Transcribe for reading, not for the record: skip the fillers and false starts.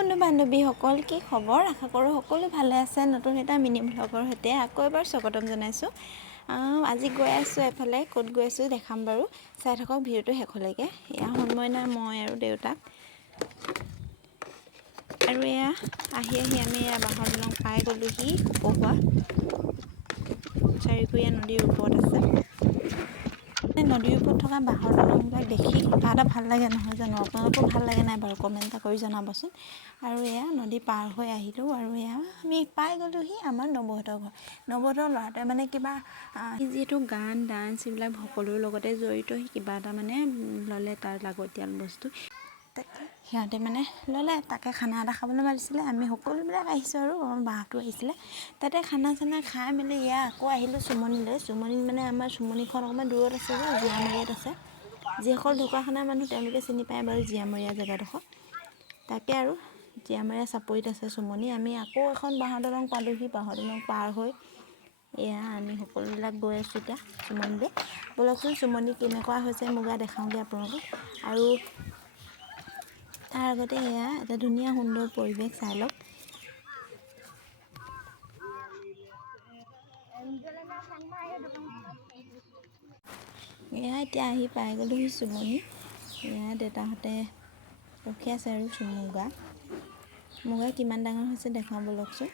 বন্ধু বান্ধৱীসকল, কি খবৰ? আশা কৰোঁ সকলো ভালে আছে। নতুন এটা মিনি ভ্লগৰ সৈতে আকৌ এবাৰ স্বাগতম জনাইছোঁ। আজি গৈ আছোঁ এফালে, ক'ত গৈ আছোঁ দেখাম বাৰু, চাই থাকক ভিডিঅ'টো শেষলৈকে। এয়া সন্ময়না, মই আৰু দেউতাক। আৰু এয়া আহি আমি এয়া বাঁহৰ দলং পাই গ'লোহি। কপৌৱা চাৰিকুৰীয়া নদীৰ ওপৰত আছে। নদীৰ ওপৰত থকা বাঁহৰ দলংবিলাক দেখি কিবা এটা ভাল লাগে নহয় জানো? আপোনালোকো ভাল লাগে নাই বাৰু? কমেণ্ট এটা কৰি জনাবচোন। আৰু এয়া নদী পাৰ হৈ আহিলোঁ আৰু এয়া আমি পাই গ'লোহি আমাৰ নৱহঁতৰ ঘৰ। নৱহঁতৰ ল'ৰাটোৱে মানে কিবা যিহেতু গান ডান্স এইবিলাক সকলোৰ লগতে জড়িত, সি কিবা এটা মানে ল'লে, তাৰ লাগতিয়াল বস্তু তাকে সিহঁতে মানে ল'লে। তাকে খানা এটা খাবলৈ মাতিছিলে, আমি সকলোবিলাক আহিছোঁ আৰু আমাৰ বাহঁতো আহিছিলে। তাতে খানা চানা খাই মেলি এয়া আকৌ আহিলোঁ চুমনিলৈ। চুমনিত মানে আমাৰ চুমনিখন অকণমান দূৰত আছে যে, জীয়ামৰীয়াত আছে। যিসকল ঢকুৱাখানাৰ মানুহ তেওঁলোকে চিনি পায় বাৰু জীয়ামৰীয়া জেগাডোখৰ। তাকে আৰু জীয়ামৰীয়া চাপৰিত আছে চুমনি। আমি আকৌ এখন বাঁহৰ দলং পালোঁহি। বাঁহৰ দলং পাৰ হৈ এয়া আমি সকলোবিলাক গৈ আছোঁ এতিয়া চুমনিলৈ। ব'লকচোন চুমনি কেনেকুৱা হৈছে মুগা দেখাওঁগৈ আপোনালোকক। আৰু তাৰ আগতে এয়া এটা ধুনীয়া সুন্দৰ পৰিৱেশ চাই লওক। এয়া এতিয়া আহি পাই গ'লোহি চুমনি। এয়া দেউতাহঁতে ৰখি আছে আৰু মুগা কিমান ডাঙৰ হৈছে দেখাওঁ ব'লকচোন।